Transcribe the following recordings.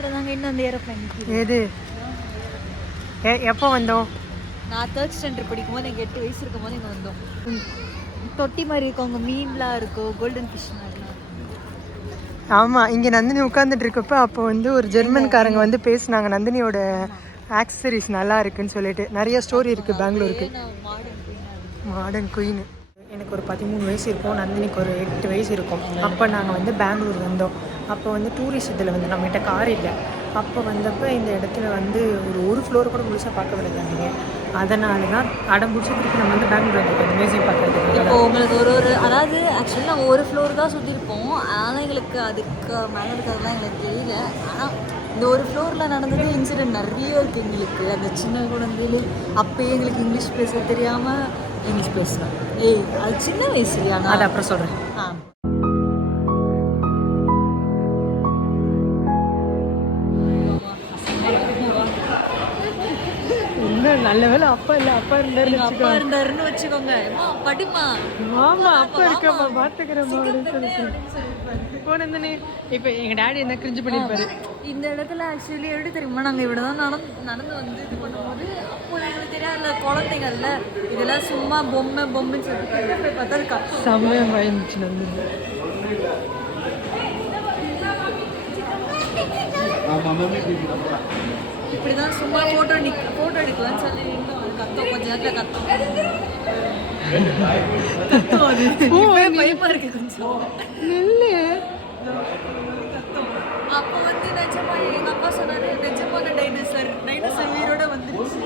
பக்கத்தில் தாங்க இன்னும் அந்த ஏரோப்ளைன் எது எப்போ வந்தோம்? நான் 3rd ஸ்டாண்டர்ட் படிக்கும்போது எனக்கு 8 வயசு இருக்கும்போது இங்கே வந்தோம். தொட்டி மாதிரி இருக்கும், அங்கே மீன்லாம் இருக்கும், கோல்டன் ஃபிஷ் மாதிரிலாம். ஆமாம், இங்கே நந்தினி உட்காந்துட்டு இருக்கப்போ அப்போ வந்து ஒரு ஜெர்மன்காரங்க வந்து பேசினாங்க நந்தினியோட ஆக்சசரிஸ் நல்லா இருக்குன்னு சொல்லிட்டு. நிறைய ஸ்டோரி இருக்குது பெங்களூருக்கு. Modern queen. எனக்கு ஒரு 13 வயசு இருக்கும், நந்தினிக்கு ஒரு 8 வயசு இருக்கும். அப்போ நாங்கள் வந்து பெங்களூர் வந்தோம். அப்போ வந்து டூரிஸ்ட் இதில் வந்து நம்மகிட்ட கார் இல்லை. அப்போ வந்தப்போ இந்த இடத்துல வந்து ஒரு ஃப்ளோர் கூட முழுசாக பார்க்க விடுறாங்க. அதனால தான் அடம் பிடிச்சிட்டு நம்ம வந்து பெங்களூர் வந்துருக்கோம் மியூசியம் பார்க்குறதுக்கு. இப்போ உங்களுக்கு ஒரு அதாவது ஆக்சுவலி நாங்கள் ஒரு ஃப்ளோர் தான் சுற்றிருப்போம். ஆனால் எங்களுக்கு அதுக்கு மேலே இருக்கிறதுலாம் எங்களுக்கு தெரியல. ஆனால் இந்த ஒரு ஃப்ளோரில் நடந்தது இன்சிடென்ட் நிறைய இருக்குது எங்களுக்கு. அந்த சின்ன குழந்தையில அப்போயே எங்களுக்கு இங்கிலீஷ் பேச தெரியாமல் இங்கிலீஷ் பேசுகிறேன். அது சின்ன வயசு இல்லையா? நான் அதை அப்புறம் சொல்கிறேன். இன்னும் நல்ல வேலை அப்பா இல்லை, அப்பா இருந்தாருன்னு வச்சுக்கோங்க. படிமா ஆமா அப்பா இருக்கம்மா பார்த்துக்கிறேம்மா அப்படின்னு சொல்லிட்டு போனே. இப்போ எங்கள் டாடி என்ன கிரிஞ்சு பண்ணியிருப்பாரு. இந்த இடத்துல ஆக்சுவலி எப்படி தெரியுமா, நாங்கள் இவ்வளோ தான் நடந்து வந்து இது பண்ணும்போது அப்போ எங்களுக்கு தெரியாதுல, குழந்தைங்கள்ல இதெல்லாம் சும்மா பொம்மைன்னு சொல்லிட்டு போய் பார்த்தா அது செம்மையாக பயந்துச்சு நந்து. இப்படிதான் சும்மா ஃபோட்டோ எடுக்கலாம்னு சொல்லி கத்தோம். கொஞ்ச நேரத்தில் கத்தோம். பயமா இருக்கு கொஞ்சம். அப்போ வந்து நிஜமா எங்கள் அப்பா சொன்னார், நிஜமான டைனோசர் உயிரோட வந்துருச்சு.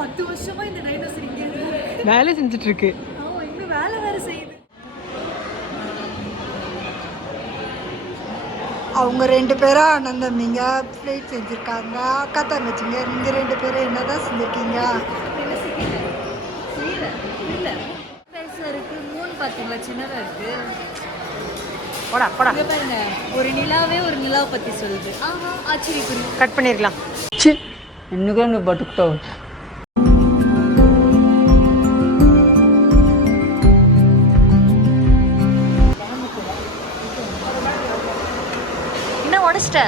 10 வருஷமா இந்த டைனோசர் இங்கே வேலை செஞ்சுட்டு இருக்கு. இன்னும் வேலை செய்யுது. அவங்க 2 பேரும் அண்ணன் தம்பிங்க ஃப்ளைட் செஞ்சுருக்காங்க. அக்கா தங்கச்சிங்க நீங்கள் 2 பேரும் என்ன தான் செஞ்சுருக்கீங்க? இருக்கு மூணு பார்த்தீங்களா, சின்னதாக இருக்கு. பாருங்க, ஒரு நிலாவை பற்றி சொல்லுது. ஆச்சரியக்குறி. கட் பண்ணிருக்கலாம். ఎందుకండి బతుకుతావు? என்ன உடச்சிட்ட?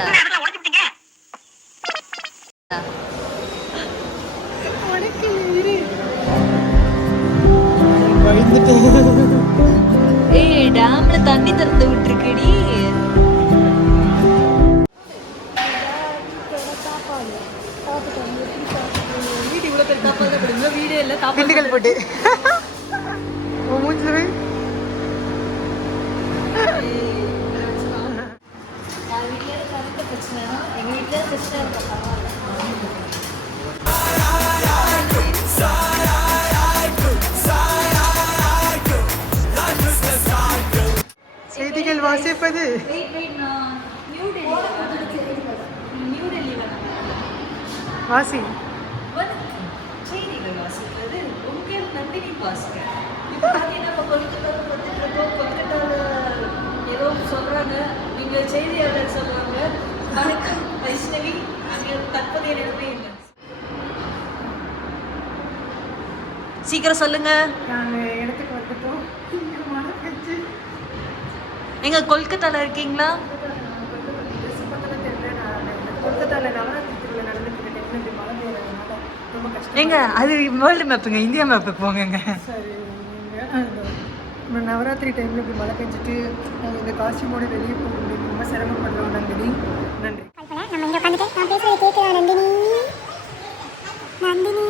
டேம்ல தண்ணி திறந்து விட்டுருக்குடி. வீடு இவ்வளோ பேர் தாப்பால் போடுங்க. வீடே இல்லை, திண்டுக்கல் போட்டு மூஞ்சில் பிரச்சனை. எங்கள் வீட்டில் பிரச்சனை இருக்கா? செய்திகள் வாசிப்பது வாசி. செய்திகள் வாசிக்கிறது உங்கள் நந்தினி பாஸ்கர். நம்ம கொல்கத்தாவில் ஏதோ சொல்றாங்க, நீங்க செய்தியாளர் சொல்றாங்க. வணக்கம் வைஷ்ணவி, அங்கே தற்போதைய நிலைமை இல்லை. சீக்கிரம் சொல்லுங்க. நாங்கள் இடத்துக்கு வந்துட்டோம். எங்க கொல்கத்தால இருக்கீங்களா? கொல்கத்தாவில் நவராத்திரி திருவிழா நடந்துட்டு இருக்க டைம்ல மழை பெய்யறதுனால ரொம்ப கஷ்டம். எங்க அது வேர்ல்டு மேப்புங்க, இந்தியா மேப்புக்கு போங்க. சரி, நவராத்திரி டைமில் இப்படி மழை பெஞ்சிட்டு நாங்கள் இந்த காஸ்டியூமோட வெளியே போக முடியும். ரொம்ப சிரமப்படுறோம் நந்தினி. நன்றி. நம்ம இங்கே உட்காந்துட்டு நான் பேசுறது கேட்குறா நந்தினி? நந்தினி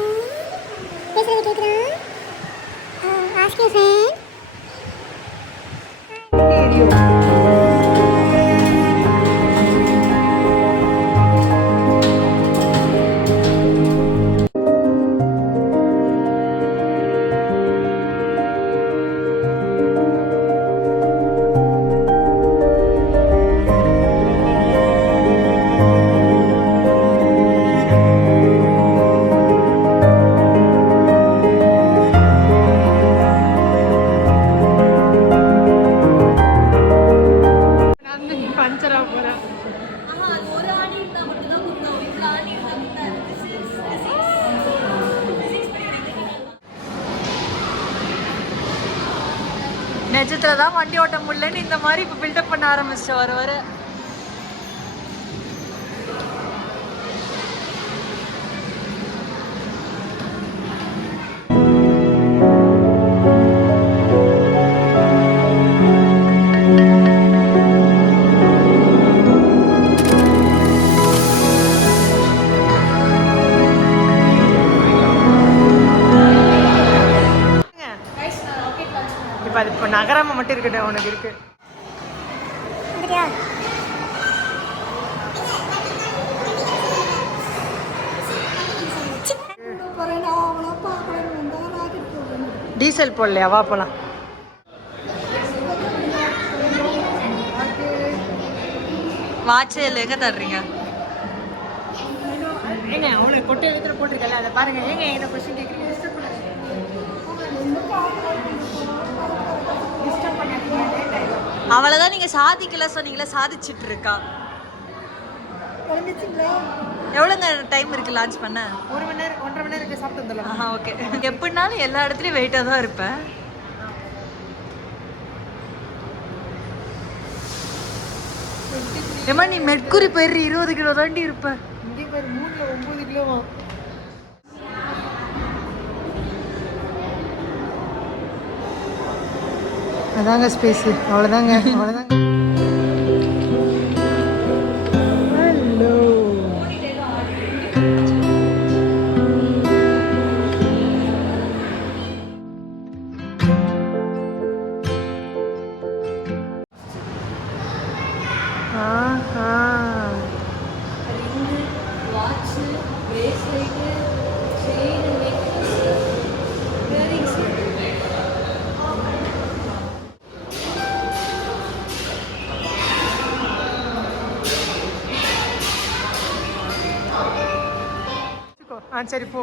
பேசுறது கேட்குறா? Ask you friend. நிஜத்துல தான் வண்டி ஓட்ட முடியலன்னு இந்த மாதிரி இப்போ பில்டப் பண்ண ஆரம்பிச்சிட்டு வர இருக்கட்டும் உனக்கு இருக்கு. வந்துட்டியா? டீசல் போடலையா? வா போலாம். வாட்சே இல்லை, எங்கே தர்றீங்க? ஏங்க அவனுக்கு கொட்டை எழுத்துல போட்டிருக்கல, அதை பாருங்க. ஏங்க என்ன கொஸ்டின் கேட்குறீங்க? அவளைதான் நீங்கள் சாதிக்கல சொன்னீங்களே, சாதிச்சுட்டு இருக்கா. எவ்வளோங்க டைம் இருக்குது லான்ச் பண்ண? 1 மணி நேரம் 1.5 மணி நேரம் இருக்கு, சாப்பிட்டு வந்துடலாம். ஆஹா, ஓகே. எப்படினாலும் எல்லா இடத்துலையும் வெயிட்டாக தான் இருப்பேன். ஏமா நீ மெட்குரி போயிடுற 20 கிலோ தாண்டி இருப்ப. இங்கே பாரு 3ல 9 கிலோவா. அதாங்க ஸ்பேஸு, அவ்வளோதாங்க அவ்வளோதாங்க. ஹலோ ஆஹா. Watch, bracelet, chain, earrings. சரி போ.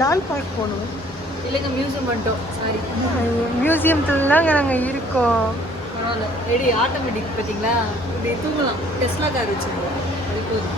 லால் பார்க் போகணும். இல்லைங்க, மியூசியம் பண்ணிட்டோம். சாரி. மியூசியம்லாம் நாங்கள் இருக்கோம். பரவாயில்ல. ரெடி ஆட்டோமேட்டிக் பார்த்தீங்களா? இப்படி தூங்கலாம். டெஸ்லா கார் வச்சுருக்கோம். அது போதும்.